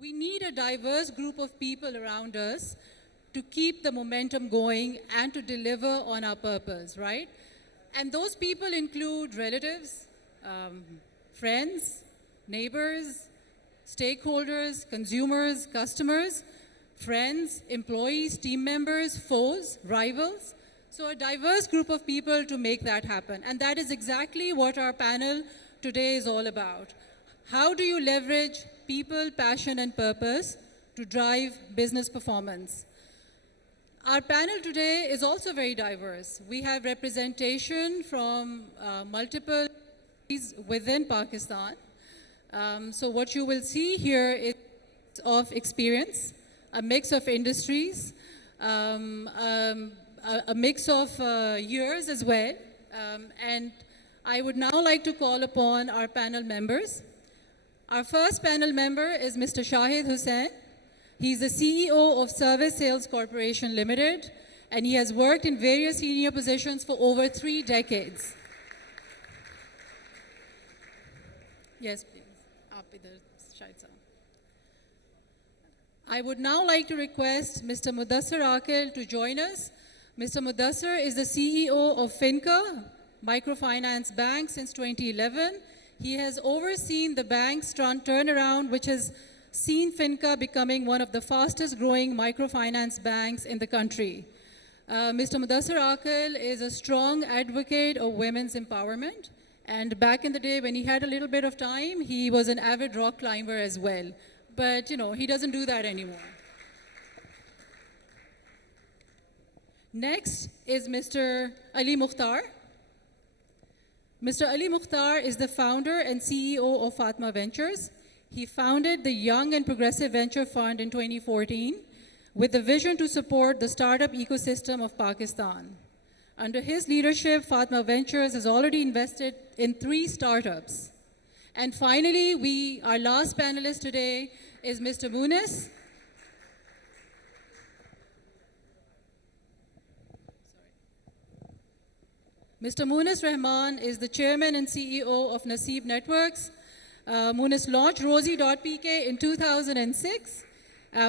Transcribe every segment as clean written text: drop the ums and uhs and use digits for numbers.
We need a diverse group of people around us to keep the momentum going and to deliver on our purpose, right? And those people include relatives, friends, neighbors, stakeholders, consumers, customers, friends, employees, team members, foes, rivals. So a diverse group of people to make that happen. And that is exactly what our panel today is all about. How do you leverage people, passion, and purpose to drive business performance? Our panel today is also very diverse. We have representation from multiple countries within Pakistan. So what you will see here is of experience, a mix of industries, a mix of years as well. And I would now like to call upon our panel members. Our first panel member is Mr. Shahid Hussain. He's the CEO of Service Sales Corporation Limited, and he has worked in various senior positions for over 3 decades. Yes, please. I would now like to request Mr. Mudassir Aqil to join us. Mr. Mudassir is the CEO of FINCA, Microfinance Bank, since 2011. He has overseen the bank's turnaround, which has seen FINCA becoming one of the fastest growing microfinance banks in the country. Mr. Mudassir Aqil is a strong advocate of women's empowerment. And back in the day when he had a little bit of time, he was an avid rock climber as well. But, he doesn't do that anymore. Next is Mr. Ali Mukhtar. Mr. Ali Mukhtar is the founder and CEO of Fatma Ventures. He founded the Young and Progressive Venture Fund in 2014 with the vision to support the startup ecosystem of Pakistan. Under his leadership, Fatma Ventures has already invested in 3 startups. And finally, our last panelist today is Mr. Monis. Mr. Monis Rehman is the chairman and CEO of Naseeb Networks. Monis launched Rosie.pk in 2006,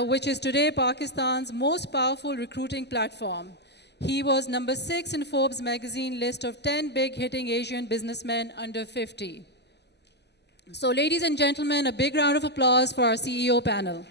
which is today Pakistan's most powerful recruiting platform. He was number 6 in Forbes magazine list of 10 big hitting Asian businessmen under 50. So ladies and gentlemen, a big round of applause for our CEO panel.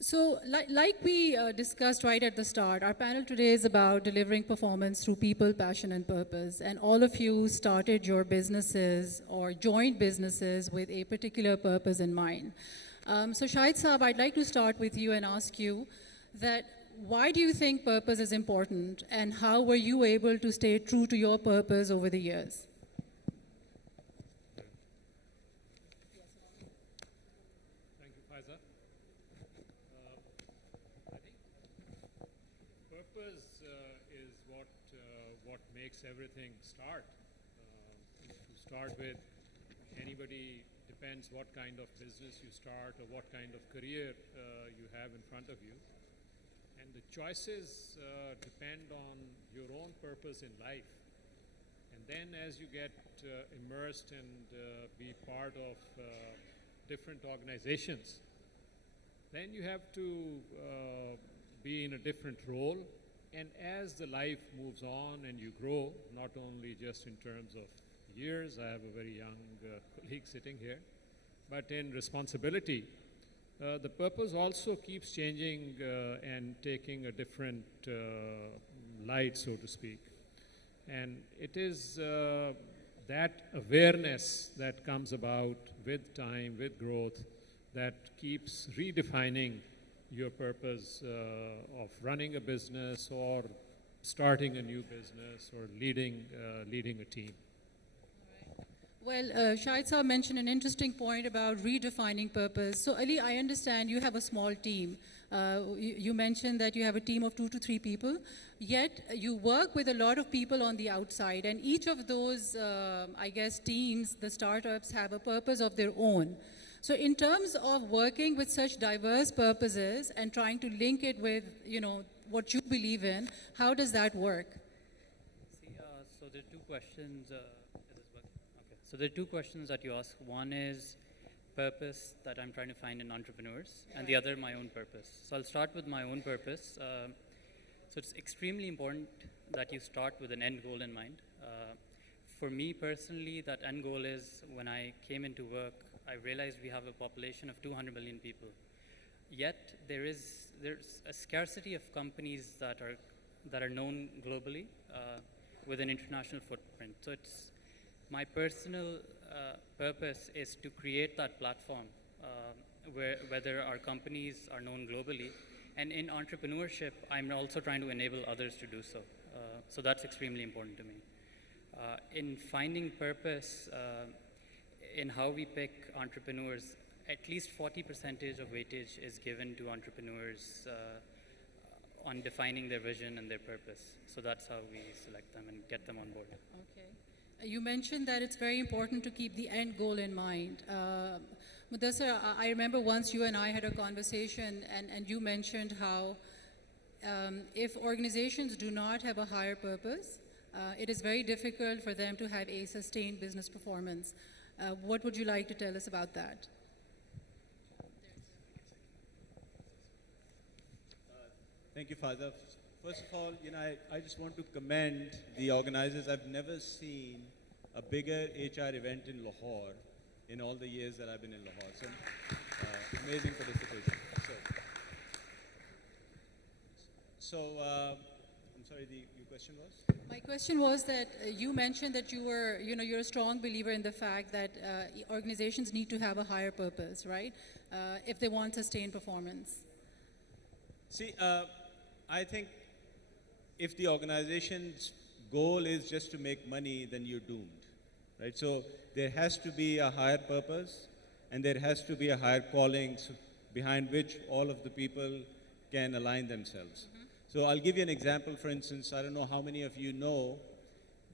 So like we discussed right at the start, our panel today is about delivering performance through people, passion, and purpose. And all of you started your businesses or joined businesses with a particular purpose in mind. So Shahid Saab, I'd like to start with you and ask you that why do you think purpose is important, and how were you able to stay true to your purpose over the years? Thank you, Faiza. I think purpose is what makes everything start. To start with, anybody depends what kind of business you start or what kind of career you have in front of you. And the choices depend on your own purpose in life. And then as you get immersed and be part of different organizations, then you have to be in a different role. And as the life moves on and you grow, not only just in terms of years, I have a very young colleague sitting here, but in responsibility, the purpose also keeps changing and taking a different light, so to speak. And it is that awareness that comes about with time, with growth, that keeps redefining your purpose of running a business or starting a new business or leading a team. Well, Shahid Saab mentioned an interesting point about redefining purpose. So Ali, I understand you have a small team. You mentioned that you have a team of 2 to 3 people, yet you work with a lot of people on the outside, and each of those, I guess, teams, the startups, have a purpose of their own. So in terms of working with such diverse purposes and trying to link it with, what you believe in, how does that work? So there are two questions. Okay. So there are two questions that you ask. One is purpose that I'm trying to find in entrepreneurs, and the other my own purpose. So I'll start with my own purpose. So it's extremely important that you start with an end goal in mind. For me personally, that end goal is when I came into work, I realized we have a population of 200 million people. Yet there's a scarcity of companies that are known globally with an international footprint. So it's my personal purpose is to create that platform whether our companies are known globally. And in entrepreneurship, I'm also trying to enable others to do so. So that's extremely important to me. In finding purpose, in how we pick entrepreneurs, at least 40% of weightage is given to entrepreneurs on defining their vision and their purpose. So that's how we select them and get them on board. Okay. You mentioned that it's very important to keep the end goal in mind. Mudassir, I remember once you and I had a conversation, and you mentioned how if organizations do not have a higher purpose, it is very difficult for them to have a sustained business performance. What would you like to tell us about that? Thank you, Faiza. First of all, I just want to commend the organizers. I've never seen a bigger HR event in Lahore in all the years that I've been in Lahore. So, amazing participation. So I'm sorry, your question was? My question was that you mentioned that you're a strong believer in the fact that organizations need to have a higher purpose, right? If they want sustained performance. See, I think if the organization's goal is just to make money, then you're doomed, right? So there has to be a higher purpose, and there has to be a higher calling behind which all of the people can align themselves. Mm-hmm. So I'll give you an example. For instance, I don't know how many of you know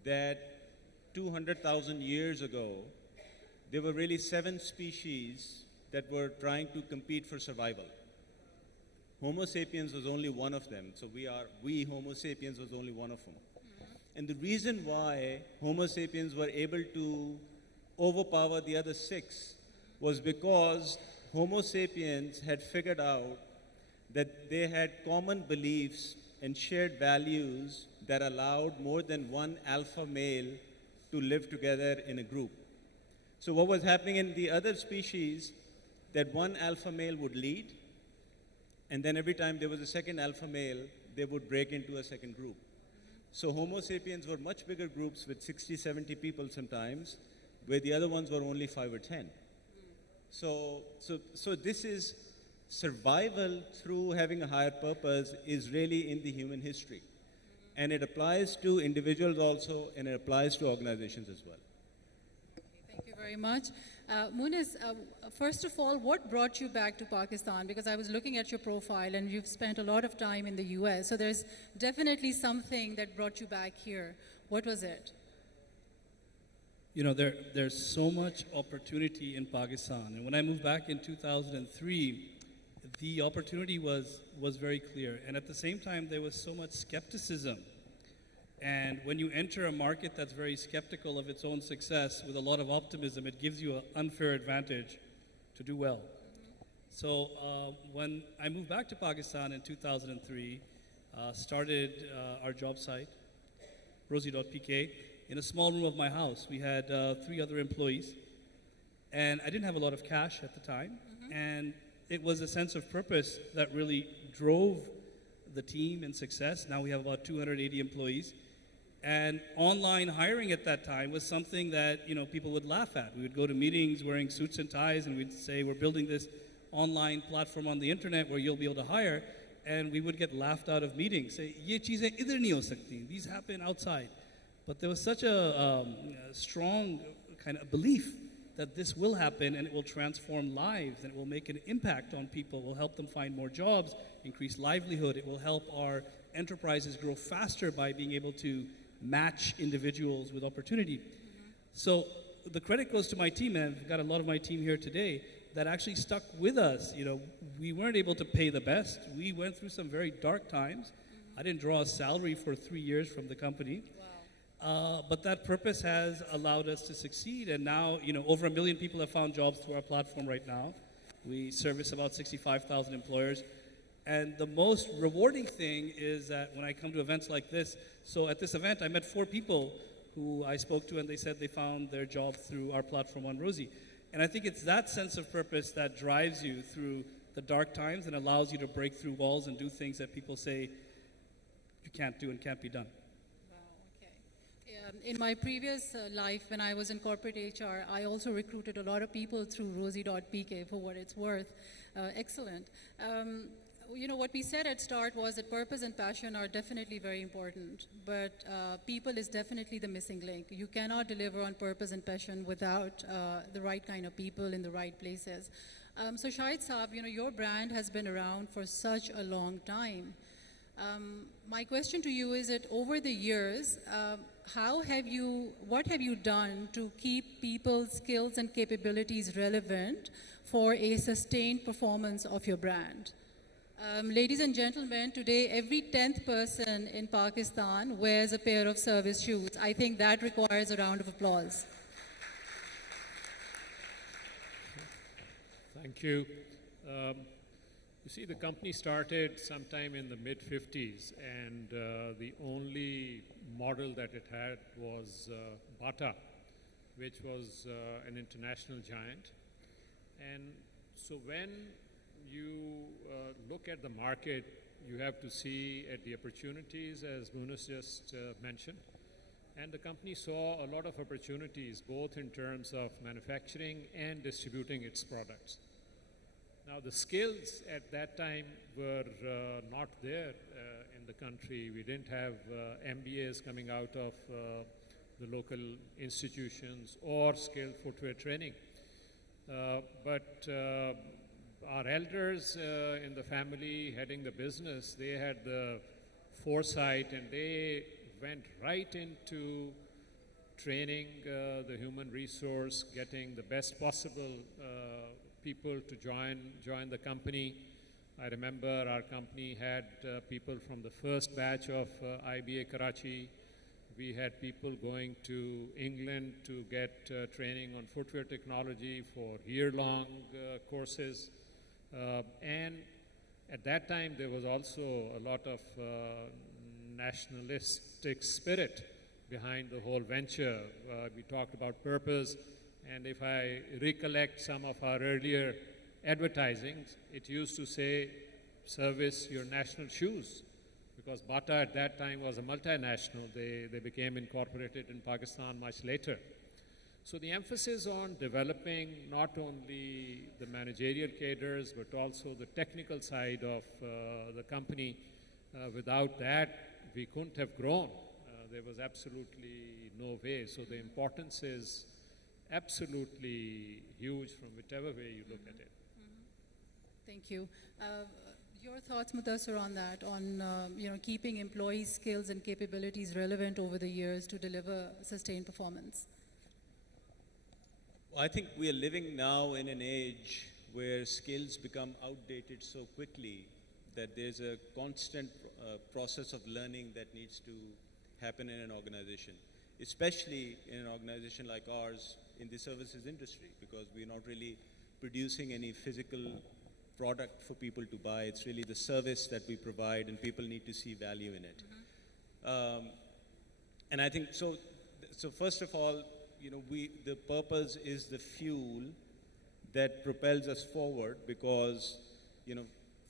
that 200,000 years ago, there were really 7 species that were trying to compete for survival. Homo sapiens was only one of them. So we Homo sapiens was only one of them. Mm-hmm. And the reason why Homo sapiens were able to overpower the other 6 was because Homo sapiens had figured out that they had common beliefs and shared values that allowed more than one alpha male to live together in a group. So what was happening in the other species, that one alpha male would lead, and then every time there was a second alpha male, they would break into a second group. So Homo sapiens were much bigger groups with 60, 70 people sometimes, where the other ones were only 5 or 10. So this is survival through having a higher purpose is really in the human history. And it applies to individuals also, and it applies to organizations as well. Thank you very much. Monis, first of all, what brought you back to Pakistan? Because I was looking at your profile and you've spent a lot of time in the US. So there's definitely something that brought you back here. What was it? There's so much opportunity in Pakistan. And when I moved back in 2003, the opportunity was very clear. And at the same time, there was so much skepticism. And when you enter a market that's very skeptical of its own success with a lot of optimism, it gives you an unfair advantage to do well. So when I moved back to Pakistan in 2003, started our job site, rosie.pk, in a small room of my house. We had 3 other employees, and I didn't have a lot of cash at the time, and it was a sense of purpose that really drove the team and success. Now we have about 280 employees. And online hiring at that time was something that people would laugh at. We would go to meetings wearing suits and ties, and we'd say, we're building this online platform on the internet where you'll be able to hire, and we would get laughed out of meetings. Say, ye cheezein idhar nahi ho sakti. These happen outside. But there was such a strong kind of belief that this will happen, and it will transform lives, and it will make an impact on people. It will help them find more jobs, increase livelihood. It will help our enterprises grow faster by being able to match individuals with opportunity. So the credit goes to my team, and I've got a lot of my team here today that actually stuck with us. We weren't able to pay the best. We went through some very dark times. I didn't draw a salary for 3 years from the company. Wow. But that purpose has allowed us to succeed, and now, over 1 million people have found jobs through our platform right now. We service about 65,000 employers. And the most rewarding thing is that when I come to events like this, so at this event, I met 4 people who I spoke to, and they said they found their job through our platform on Rosie. And I think it's that sense of purpose that drives you through the dark times and allows you to break through walls and do things that people say you can't do and can't be done. In my previous life, when I was in corporate HR, I also recruited a lot of people through rosie.pk, for what it's worth. Excellent. What we said at start was that purpose and passion are definitely very important, but people is definitely the missing link. You cannot deliver on purpose and passion without the right kind of people in the right places. So Shahid Saab, your brand has been around for such a long time. My question to you is that over the years, what have you done to keep people's skills and capabilities relevant for a sustained performance of your brand? Ladies and gentlemen, today every 10th person in Pakistan wears a pair of service shoes. I think that requires a round of applause. Thank you. You see, the company started sometime in the mid-50s, and the only model that it had was Bata, which was an international giant. And so when you look at the market, you have to see at the opportunities, as Monis just mentioned. And the company saw a lot of opportunities, both in terms of manufacturing and distributing its products. Now, the skills at that time were not there in the country. We didn't have MBAs coming out of the local institutions or skilled footwear training. But our elders in the family heading the business, they had the foresight, and they went right into training the human resource, getting the best possible people to join the company. I remember our company had people from the first batch of IBA Karachi. We had people going to England to get training on footwear technology for year-long courses. And at that time, there was also a lot of nationalistic spirit behind the whole venture. We talked about purpose. And if I recollect some of our earlier advertisings, it used to say, service your national shoes, because Bata at that time was a multinational. They became incorporated in Pakistan much later. So the emphasis on developing not only the managerial cadres, but also the technical side of the company, without that, we couldn't have grown. There was absolutely no way. So the importance is absolutely huge from whichever way you look at it. Thank you. Your thoughts, Mudassir, on that, on keeping employees' skills and capabilities relevant over the years to deliver sustained performance? I think we are living now in an age where skills become outdated so quickly that there's a constant process of learning that needs to happen in an organization, especially in an organization like ours in the services industry, because we're not really producing any physical product for people to buy. It's really the service that we provide, and people need to see value in it. And I think, so first of all, the purpose is the fuel that propels us forward, because,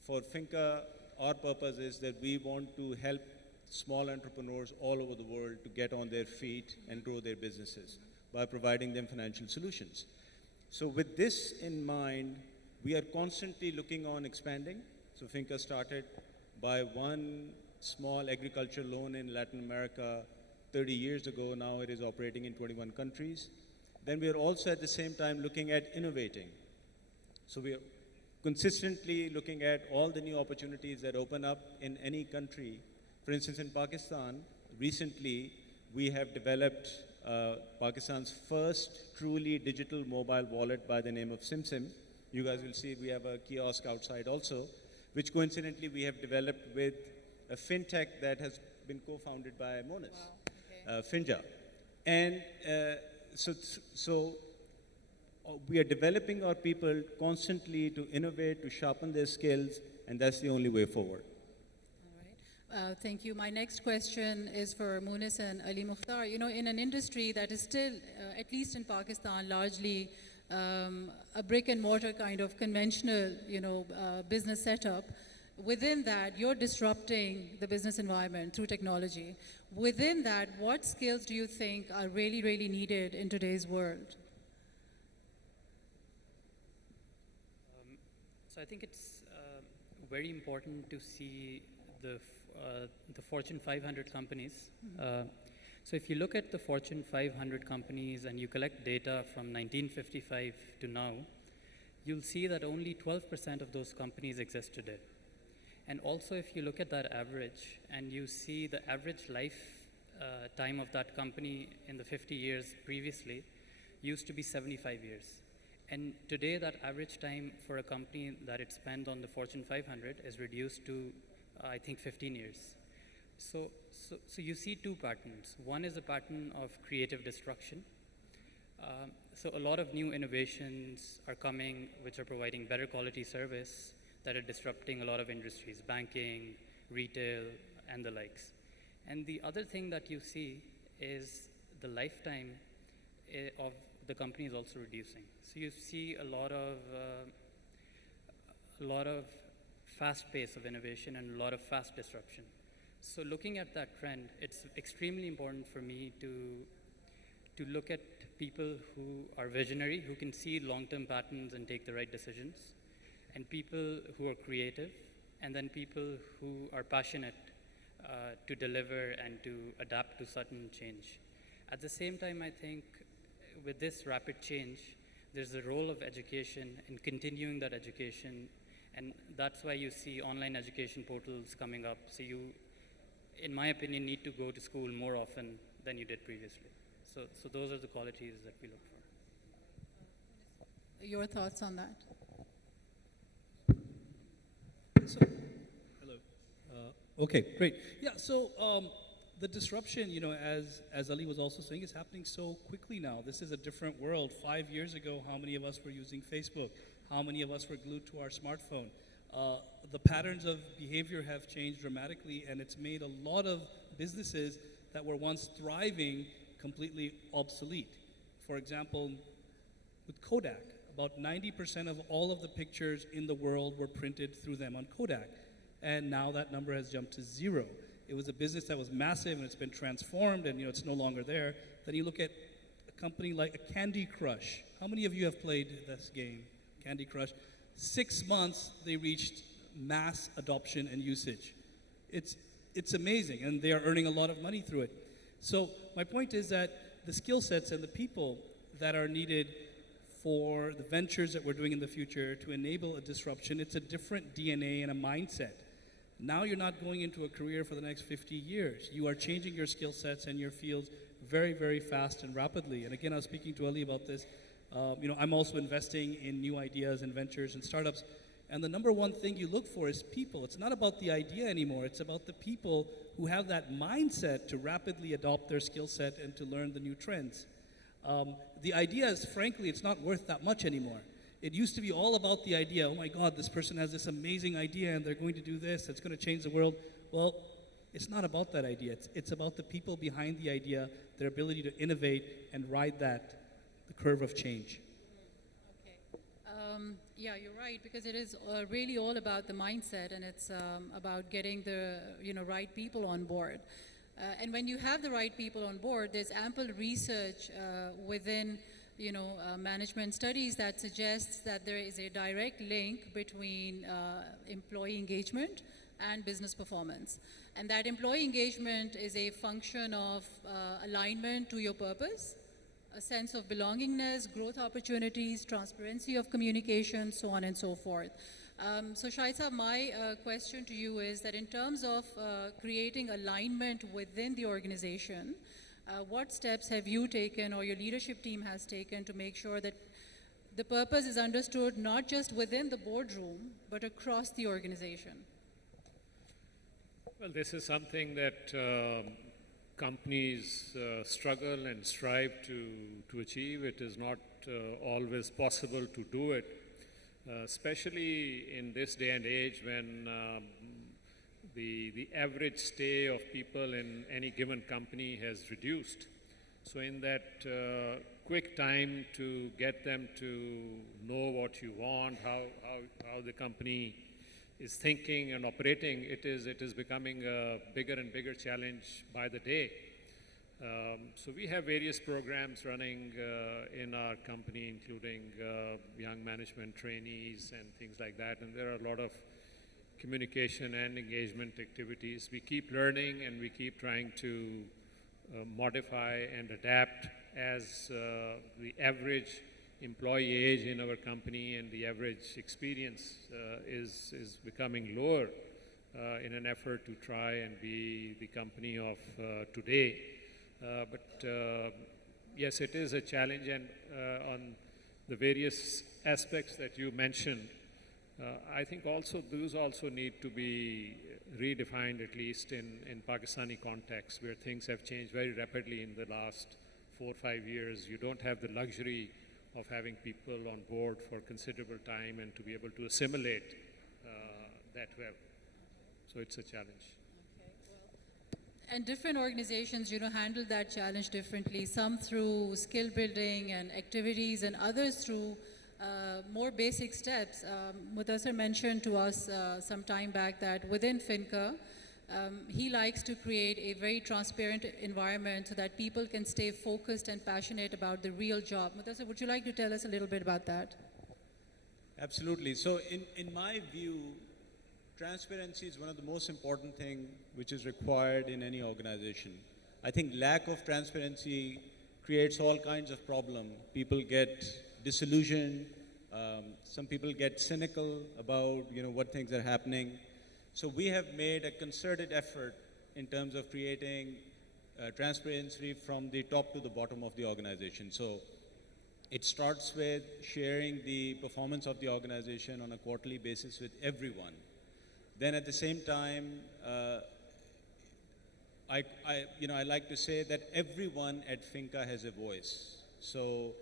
for FINCA, our purpose is that we want to help small entrepreneurs all over the world to get on their feet and grow their businesses by providing them financial solutions. So with this in mind, we are constantly looking on expanding. So FINCA started by one small agriculture loan in Latin America 30 years ago. Now it is operating in 21 countries. Then we are also at the same time looking at innovating. So we are consistently looking at all the new opportunities that open up in any country. For instance, in Pakistan, recently we have developed Pakistan's first truly digital mobile wallet by the name of SimSim. You guys will see we have a kiosk outside also, which coincidentally we have developed with a fintech that has been co-founded by Monis. Wow. Okay. FINCA. And so we are developing our people constantly to innovate, to sharpen their skills, and that's the only way forward. All right. Thank you. My next question is for Monis and Ali Mukhtar. You know, in an industry that is still, at least in Pakistan, largely a brick and mortar kind of conventional, business setup, within that, you're disrupting the business environment through technology. Within that, what skills do you think are really, really needed in today's world? So I think it's very important to see the Fortune 500 companies. So if you look at the Fortune 500 companies and you collect data from 1955 to now, you'll see that only 12% of those companies exist today. And also if you look at that average and you see the average life time of that company in the 50 years previously used to be 75 years. And today that average time for a company that it spent on the Fortune 500 is reduced to, I think, 15 years. So you see two patterns. One is a pattern of creative destruction. So a lot of new innovations are coming which are providing better quality service that are disrupting a lot of industries, banking, retail, and the likes. And the other thing that you see is the lifetime of the company is also reducing. So you see a lot of fast pace of innovation and a lot of fast disruption. So looking at that trend, it's extremely important for me to look at people who are visionary, who can see long-term patterns and take the right decisions, and people who are creative, and then people who are passionate to deliver and to adapt to sudden change. At the same time, I think with this rapid change, there's a role of education in continuing that education, and that's why you see online education portals coming up. So you, in my opinion, need to go to school more often than you did previously. So those are the qualities that we look for. Your thoughts on that? So, hello. Okay, great. Yeah, so the disruption, as Ali was also saying, is happening so quickly now. This is a different world. 5 years ago, how many of us were using Facebook? How many of us were glued to our smartphone? The patterns of behavior have changed dramatically, and it's made a lot of businesses that were once thriving completely obsolete. For example, with Kodak, about 90% of all of the pictures in the world were printed through them on Kodak. And now that number has jumped to 0. It was a business that was massive and it's been transformed and it's no longer there. Then you look at a company like a Candy Crush. How many of you have played this game, Candy Crush? 6 months they reached mass adoption and usage. It's amazing, and they are earning a lot of money through it. So my point is that the skill sets and the people that are needed for the ventures that we're doing in the future to enable a disruption, it's a different DNA and a mindset. Now you're not going into a career for the next 50 years. You are changing your skill sets and your fields very, very fast and rapidly. And again, I was speaking to Ali about this. I'm also investing in new ideas and ventures and startups. And the number one thing you look for is people. It's not about the idea anymore. It's about the people who have that mindset to rapidly adopt their skill set and to learn the new trends. The idea is, frankly, it's not worth that much anymore. It used to be all about the idea. Oh my God, this person has this amazing idea and they're going to do this. It's going to change the world. Well, it's not about that idea. It's about the people behind the idea, their ability to innovate and ride the curve of change. Yeah, you're right, because it is really all about the mindset, and it's about getting the right people on board. And when you have the right people on board, there's ample research within management studies that suggests that there is a direct link between employee engagement and business performance. And that employee engagement is a function of alignment to your purpose, a sense of belongingness, growth opportunities, transparency of communication, so on and so forth. So Shahid Saab, my question to you is that in terms of creating alignment within the organization, what steps have you taken or your leadership team has taken to make sure that the purpose is understood not just within the boardroom, but across the organization? Well, this is something that companies struggle and strive to achieve. It is not always possible to do it, especially in this day and age when the average stay of people in any given company has reduced. So in that quick time to get them to know what you want, how the company is thinking and operating, it is becoming a bigger and bigger challenge by the day. So we have various programs running in our company, including young management trainees and things like that, and there are a lot of communication and engagement activities. We keep learning and we keep trying to modify and adapt as the average employee age in our company and the average experience is becoming lower in an effort to try and be the company of today. But yes, it is a challenge, and on the various aspects that you mentioned, I think also those also need to be redefined, at least in Pakistani context, where things have changed very rapidly in the last 4 or 5 years. You don't have the luxury of having people on board for considerable time and to be able to assimilate that well. So it's a challenge. And different organizations, handle that challenge differently. Some through skill building and activities, and others through more basic steps. Mudassir mentioned to us some time back that within FINCA, he likes to create a very transparent environment so that people can stay focused and passionate about the real job. Mudassir, would you like to tell us a little bit about that? Absolutely. So in my view, transparency is one of the most important things which is required in any organization. I think lack of transparency creates all kinds of problems. People get disillusioned. Some people get cynical about what things are happening. So we have made a concerted effort in terms of creating transparency from the top to the bottom of the organization. So it starts with sharing the performance of the organization on a quarterly basis with everyone. Then at the same time, I like to say that everyone at FINCA has a voice. So